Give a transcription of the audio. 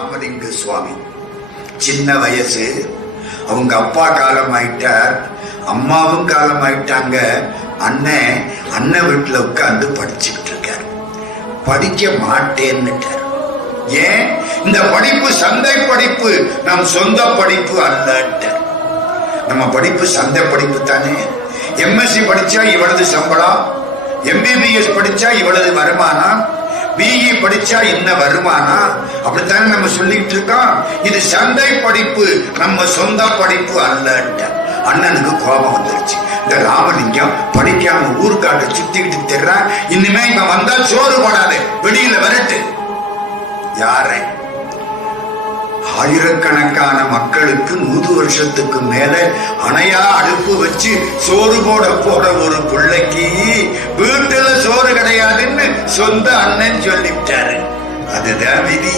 ராமலிங்க சுவாமி சின்ன வயசு. அவங்க அப்பா காலம் ஆயிட்டார், அம்மாவும் காலம் ஆயிட்டாங்க. அண்ணன் வீட்டுல உட்கார்ந்து படிச்சுக்கிட்டு இருக்காரு. படிக்க மாட்டேன்னுட்டார். ஏன்? இந்த படிப்பு சந்தை படிப்பு, நம் சொந்த படிப்பு அல்ல. நம்ம படிப்பு சந்தை படிப்பு தானே. எம்எஸ்சி படிச்சா இவ்வளவு சம்பளம், எம்பிபிஎஸ் படிச்சா இவ்வளவு வருமானம், பிஇ படிச்சா என்ன வருமானம், அப்படித்தானே நம்ம சொல்லிட்டு இருக்கோம். இது சந்தை படிப்பு, நம்ம சொந்த படிப்பு அல்ல. அண்ணனுக்கு கோபம் வந்துருச்சு. இந்த ராமலிங்கம் படிக்காம ஊருக்காட்ட சுத்திக்கிட்டு திர்றான். இனிமே இவன் வந்தா சோறு போடாது, வெளியில வரட்டு. யாரை? ஆயிரக்கணக்கான மக்களுக்கு 100 வருஷத்துக்கு மேல அணையா அடுப்பு வச்சு சோறு போட ஒரு பிள்ளைக்கு வீட்டுல சோறு கிடையாதுன்னு சொந்த அண்ணன் சொல்லிவிட்டாரு. அதுதான் விதி.